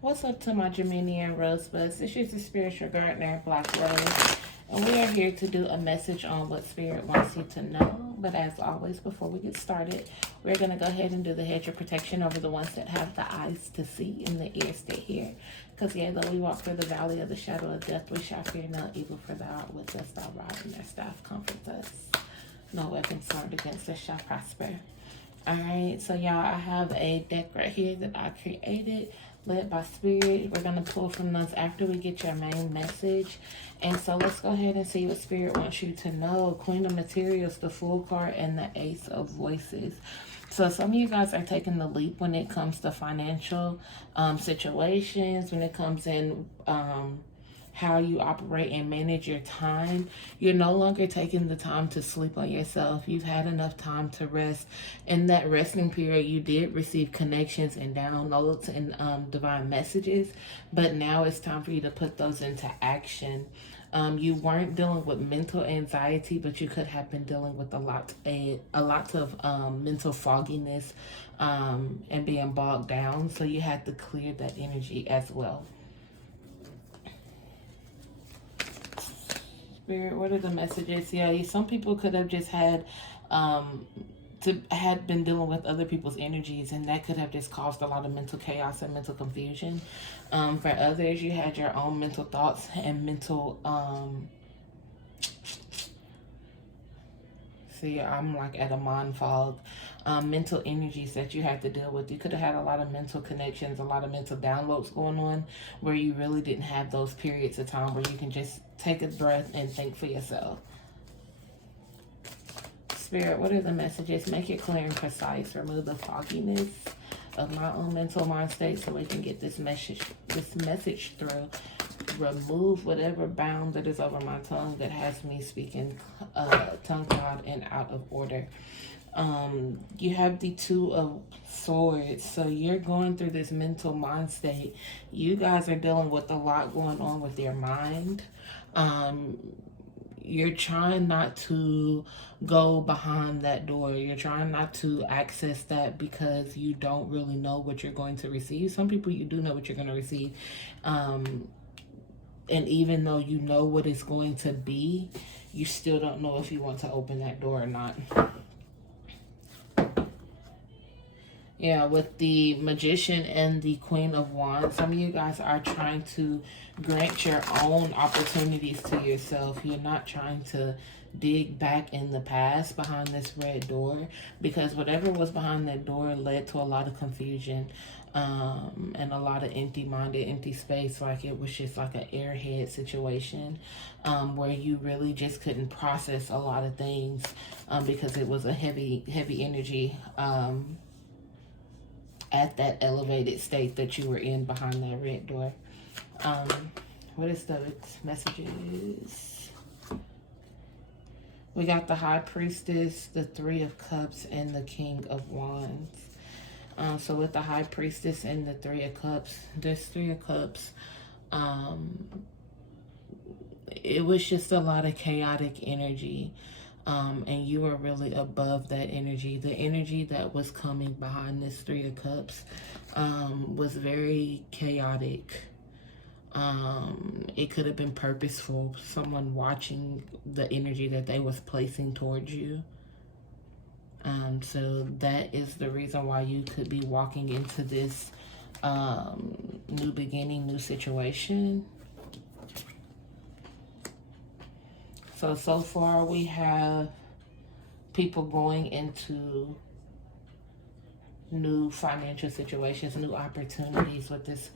What's up to my Gemini and Rosebuds? This is the spiritual gardener, Black Rose, and we are here to do a message on what Spirit wants you to know. But as always, before we get started, we're going to go ahead and do the hedge of protection over the ones that have the eyes to see and the ears to hear. Because yea, though we walk through the valley of the shadow of death, we shall fear no evil, for thou art with us, thy rod and thy staff comforts us. No weapon formed against us shall prosper. Alright, so y'all, I have a deck right here that I created, led by Spirit. We're going to pull from those after we get your main message. And so let's go ahead and see what Spirit wants you to know. Queen of Materials, the Fool card, and the Ace of Voices. So some of you guys are taking the leap when it comes to financial situations, when it comes in how you operate and manage your time. You're no longer taking the time to sleep on yourself. You've had enough time to rest. In that resting period, you did receive connections and downloads and divine messages, but now it's time for you to put those into action. You weren't dealing with mental anxiety, but you could have been dealing with a lot of mental fogginess and being bogged down. So you had to clear that energy as well. Spirit, what are the messages? Yeah, some people could have just had been dealing with other people's energies, and that could have just caused a lot of mental chaos and mental confusion. For others, you had your own mental thoughts and mental see, I'm like at a mind fog. Mental energies that you had to deal with. You could have had a lot of mental connections, a lot of mental downloads going on, where you really didn't have those periods of time where you can just take a breath and think for yourself. Spirit, what are the messages? Make it clear and precise. Remove the fogginess of my own mental mind state so we can get this message through. Remove whatever bound that is over my tongue that has me speaking tongue-tied and out of order. You have the Two of Swords, so you're going through this mental mind state. You guys are dealing with a lot going on with your mind. You're trying not to go behind that door. You're trying not to access that because you don't really know what you're going to receive. Some people, you do know what you're going to receive. And even though you know what it's going to be, you still don't know if you want to open that door or not. Yeah, with the Magician and the Queen of Wands, some of you guys are trying to grant your own opportunities to yourself. You're not trying to dig back in the past behind this red door, because whatever was behind that door led to a lot of confusion and a lot of empty-minded, empty space. Like it was just like an airhead situation where you really just couldn't process a lot of things because it was a heavy energy at that elevated state that you were in behind that red door. What is the messages? We got the High Priestess, the Three of Cups, and the King of Wands. So with the High Priestess and the Three of Cups, this Three of Cups, it was just a lot of chaotic energy. And you are really above that energy. The energy that was coming behind this Three of Cups was very chaotic. It could have been purposeful. Someone watching the energy that they was placing towards you. So that is the reason why you could be walking into this new beginning, new situation. So far we have people going into new financial situations, new opportunities with this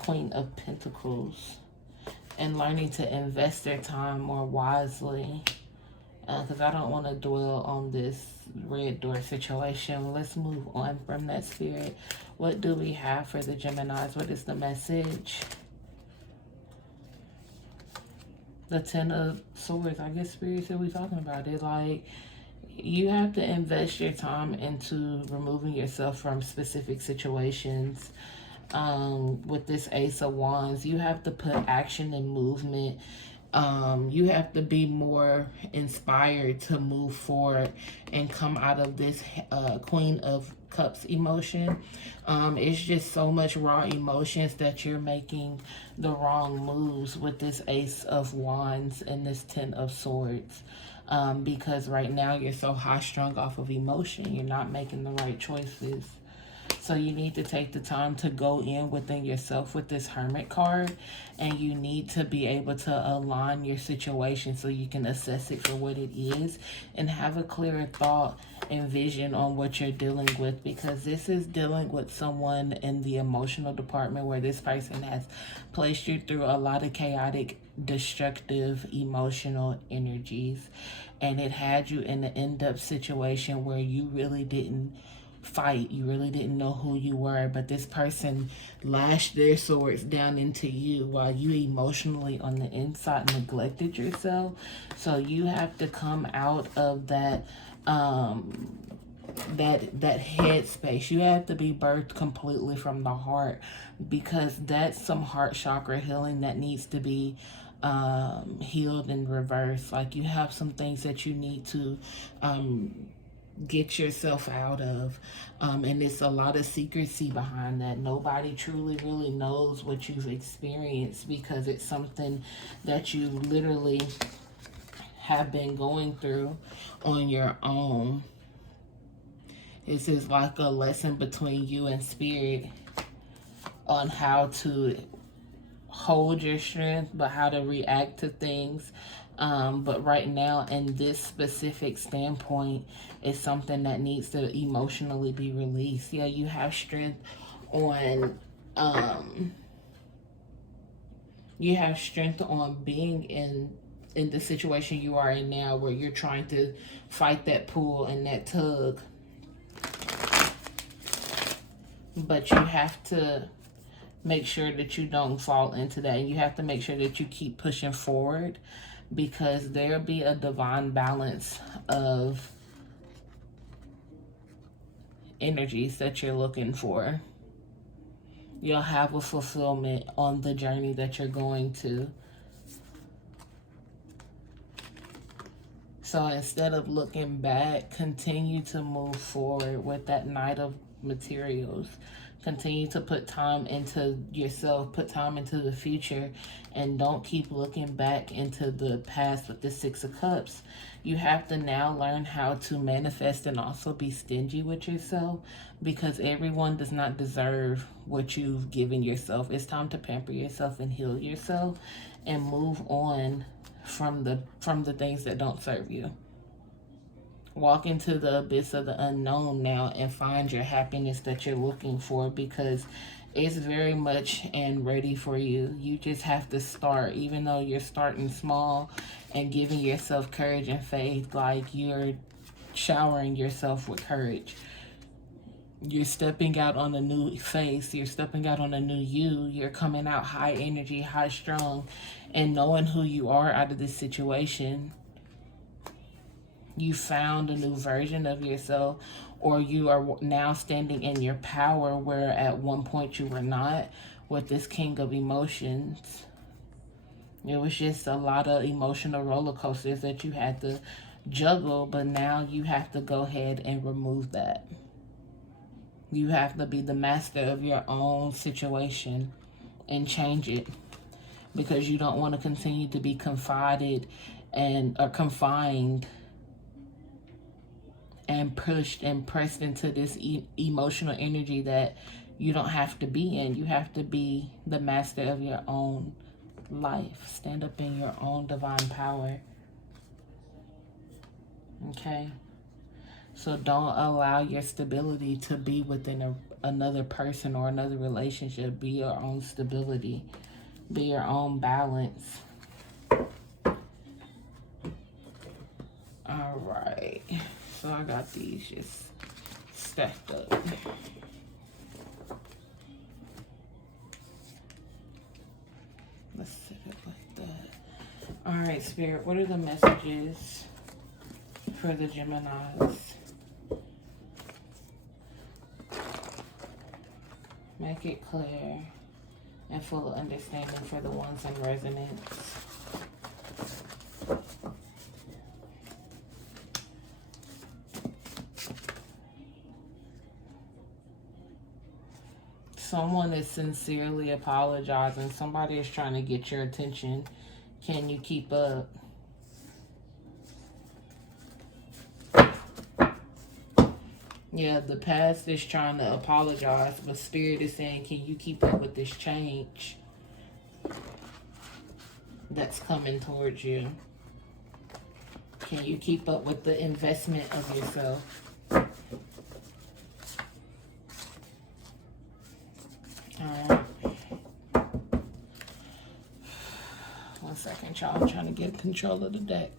Queen of Pentacles, and learning to invest their time more wisely. Because I don't want to dwell on this red door situation. Let's move on from that, Spirit. What do we have for the Geminis? What is the message? The Ten of Swords. I guess Spirit said we're talking about it. Like, you have to invest your time into removing yourself from specific situations. With this Ace of Wands, you have to put action and movement. You have to be more inspired to move forward and come out of this Queen of Cups emotion. It's just so much raw emotions that you're making the wrong moves with this Ace of Wands and this Ten of Swords. Because right now you're so high-strung off of emotion. You're not making the right choices. So you need to take the time to go in within yourself with this Hermit card. And you need to be able to align your situation so you can assess it for what it is. And have a clearer thought and vision on what you're dealing with. Because this is dealing with someone in the emotional department where this person has placed you through a lot of chaotic, destructive, emotional energies. And it had you in an end-up situation where you really didn't fight. You really didn't know who you were, but this person lashed their swords down into you while you emotionally on the inside neglected yourself. So you have to come out of that that head space. You have to be birthed completely from the heart, because that's some heart chakra healing that needs to be healed and reversed. Like, you have some things that you need to get yourself out of, and it's a lot of secrecy behind that. Nobody truly really knows what you've experienced, because it's something that you literally have been going through on your own. This is like a lesson between you and spirit on how to hold your strength, but how to react to things. But right now, in this specific standpoint, it's something that needs to emotionally be released. Yeah, you have strength on being in the situation you are in now, where you're trying to fight that pull and that tug. But you have to make sure that you don't fall into that, and you have to make sure that you keep pushing forward, because there'll be a divine balance of energies that you're looking for. You'll have a fulfillment on the journey that you're going to. So instead of looking back, continue to move forward with that Knight of Materials. Continue to put time into yourself, put time into the future, and don't keep looking back into the past with the Six of Cups. You have to now learn how to manifest and also be stingy with yourself, because everyone does not deserve what you've given yourself. It's time to pamper yourself and heal yourself and move on from the things that don't serve you. Walk into the abyss of the unknown now and find your happiness that you're looking for, because it's very much and ready for you. You just have to start, even though you're starting small and giving yourself courage and faith, like you're showering yourself with courage. You're stepping out on a new face. You're stepping out on a new you. You're coming out high energy, high strung, and knowing who you are out of this situation. You found a new version of yourself, or you are now standing in your power where at one point you were not, with this King of Emotions. It was just a lot of emotional roller coasters that you had to juggle, but now you have to go ahead and remove that. You have to be the master of your own situation and change it, because you don't want to continue to be confined and pushed and pressed into this emotional energy that you don't have to be in. You have to be the master of your own life. Stand up in your own divine power. Okay? So don't allow your stability to be within another person or another relationship. Be your own stability. Be your own balance. All right. So I got these just stacked up. Let's set it like that. All right, Spirit, what are the messages for the Geminis? Make it clear and full of understanding for the ones in resonance. someone is sincerely apologizing. Somebody is trying to get your attention. Can you keep up? Yeah, the past is trying to apologize, but Spirit is saying, can you keep up with this change that's coming towards you? Can you keep up with the investment of yourself? Alright. 1 second, y'all. I'm trying to get control of the deck.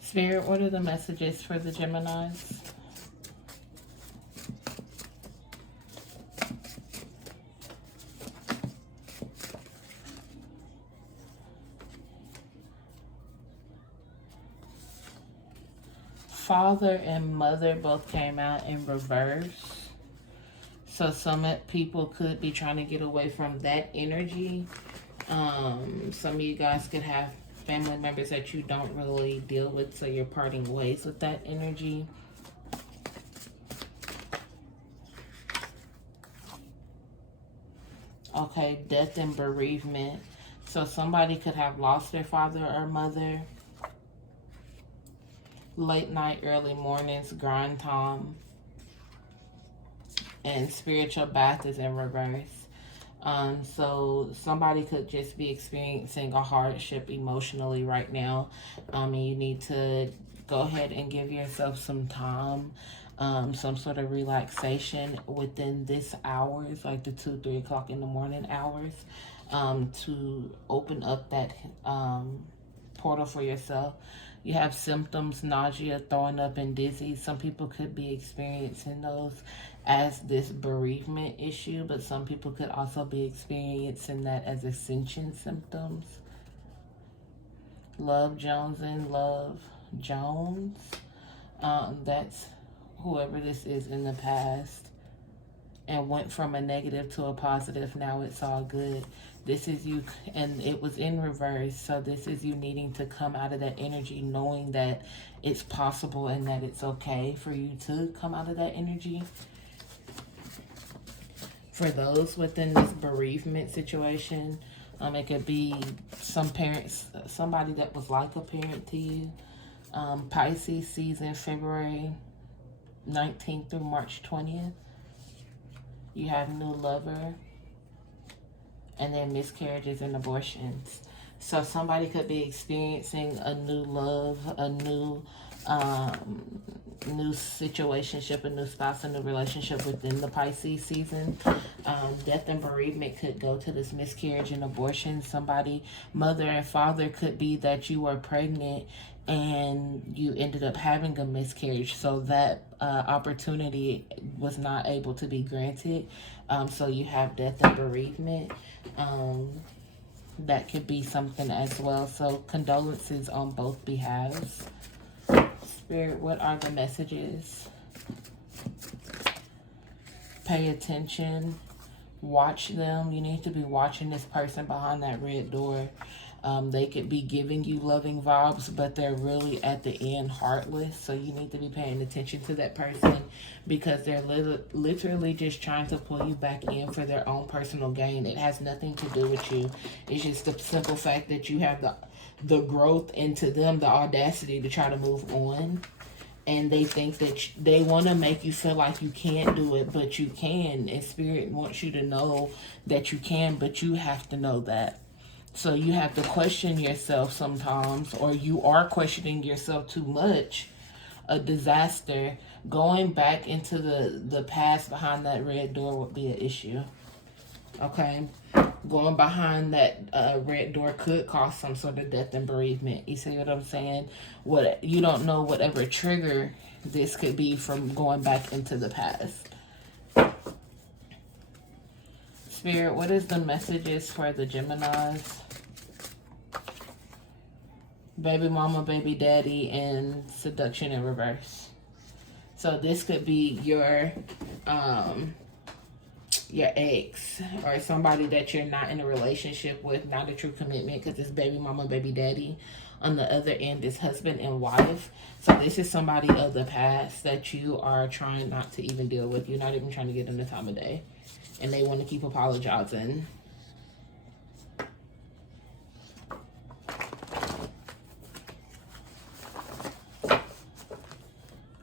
Spirit, what are the messages for the Geminis? Father and Mother both came out in reverse. So some people could be trying to get away from that energy. Some of you guys could have family members that you don't really deal with, so you're parting ways with that energy. Okay, death and bereavement. So somebody could have lost their father or mother. Late night, early mornings, grind time. And spiritual bath is in reverse. So somebody could just be experiencing a hardship emotionally right now. And you need to go ahead and give yourself some time, some sort of relaxation within this hours, like the 2, 3 o'clock in the morning hours, to open up that portal for yourself. You have symptoms, nausea, throwing up, and dizzy. Some people could be experiencing those as this bereavement issue, but some people could also be experiencing that as ascension symptoms. Love Jones and Love Jones. That's whoever this is in the past and went from a negative to a positive. Now it's all good. This is you, and it was in reverse. So this is you needing to come out of that energy, knowing that it's possible and that it's okay for you to come out of that energy. For those within this bereavement situation, it could be some parents, somebody that was like a parent to you. Pisces season, February 19th through March 20th. You have new lover. And then miscarriages and abortions. So somebody could be experiencing a new love, a new situationship, a new spouse, a new relationship within the Pisces season. Death and bereavement could go to this miscarriage and abortion. Somebody, mother and father, could be that you were pregnant and you ended up having a miscarriage, so that opportunity was not able to be granted. So you have death and bereavement. That could be something as well. So condolences on both behalves. Spirit, what are the messages? Pay attention. Watch them. You need to be watching this person behind that red door. They could be giving you loving vibes, but they're really at the end heartless. So you need to be paying attention to that person, because they're literally just trying to pull you back in for their own personal gain. It has nothing to do with you. It's just the simple fact that you have the growth into them, the audacity to try to move on. And they think that they want to make you feel like you can't do it, but you can. And Spirit wants you to know that you can, but you have to know that. So you have to question yourself sometimes, or you are questioning yourself too much. A disaster. Going back into the past behind that red door would be an issue. Okay? Going behind that red door could cause some sort of death and bereavement. You see what I'm saying? What you don't know whatever trigger this could be from going back into the past. Spirit, what is the messages for the Geminis? Baby mama, baby daddy, and seduction in reverse. So this could be your ex, or somebody that you're not in a relationship with, not a true commitment, because it's baby mama, baby daddy. On the other end is husband and wife. So this is somebody of the past that you are trying not to even deal with. You're not even trying to give them the time of day. And they want to keep apologizing.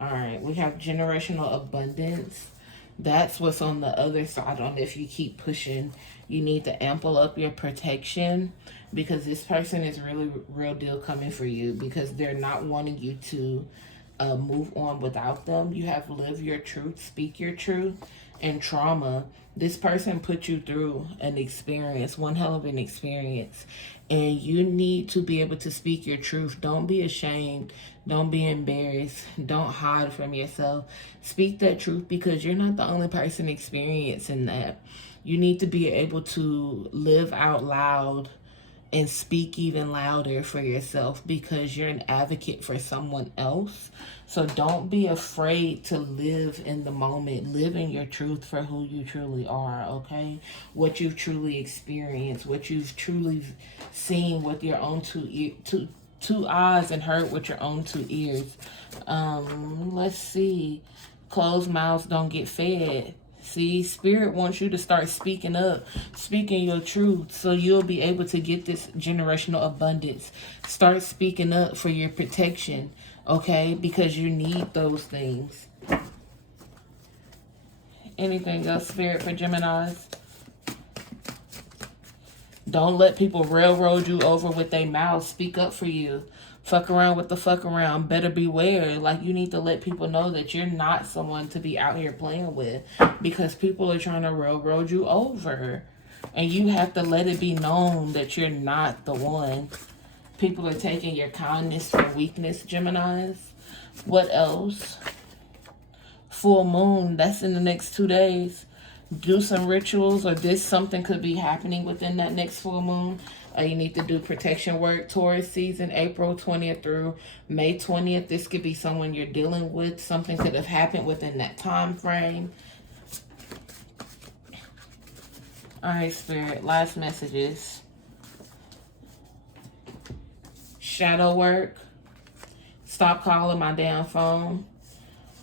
Alright, we have generational abundance. That's what's on the other side. On if you keep pushing, you need to ample up your protection, because this person is really real deal coming for you, because they're not wanting you to move on without them. You have live your truth, speak your truth. And trauma, this person put you through an experience, one hell of an experience, and you need to be able to speak your truth. Don't be ashamed. Don't be embarrassed. Don't hide from yourself. Speak that truth, because you're not the only person experiencing that. You need to be able to live out loud and speak even louder for yourself, because you're an advocate for someone else. So don't be afraid to live in the moment. Live in your truth for who you truly are, okay? What you've truly experienced, what you've truly seen with your own two eyes and heard with your own 2 ears. Let's see. Closed mouths don't get fed. See, Spirit wants you to start speaking up, speaking your truth, so you'll be able to get this generational abundance. Start speaking up for your protection, okay? Because you need those things. Anything else, Spirit, for Geminis? Don't let people railroad you over with their mouths. Speak up for you. Fuck around with the fuck around. Better beware. Like, you need to let people know that you're not someone to be out here playing with, because people are trying to railroad you over. And you have to let it be known that you're not the one. People are taking your kindness for weakness, Geminis. What else? Full moon. That's in the next 2 days. Do some rituals, or something could be happening within that next full moon. You need to do protection work. Taurus season, April 20th through May 20th. This could be someone you're dealing with. Something could have happened within that time frame. All right, Spirit. Last messages. Shadow work. Stop calling my damn phone.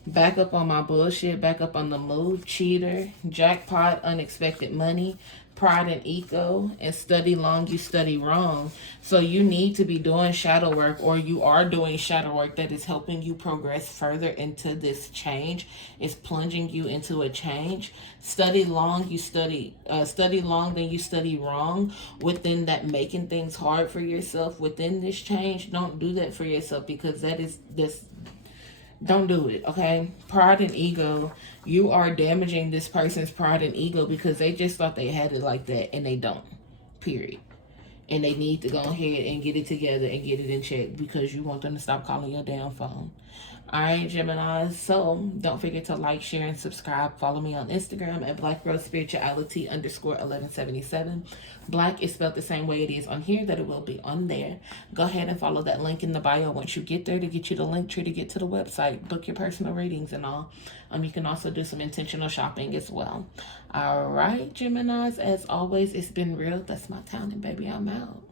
Back up on my bullshit. Back up on the move. Cheater. Jackpot. Unexpected money. Pride and ego. And study long, you study wrong. So you need to be doing shadow work, or you are doing shadow work that is helping you progress further into this change. It's plunging you into a change. Study long, you study long, then you study wrong. Within that, making things hard for yourself within this change. Don't do that for yourself, because that is this. Don't do it, okay? Pride and ego. You are damaging this person's pride and ego, because they just thought they had it like that, and they don't. Period. And they need to go ahead and get it together and get it in check, because you want them to stop calling your damn phone. All right, Gemini. So don't forget to like, share, and subscribe. Follow me on Instagram at BlaqueRoseSpirituality_1177. Black is spelled the same way it is on here that it will be on there. Go ahead and follow that link in the bio once you get there, to get you the link tree to get to the website, book your personal readings and all. You can also do some intentional shopping as well. All right, Geminis. As always, it's been real. That's my town, and baby, I'm out.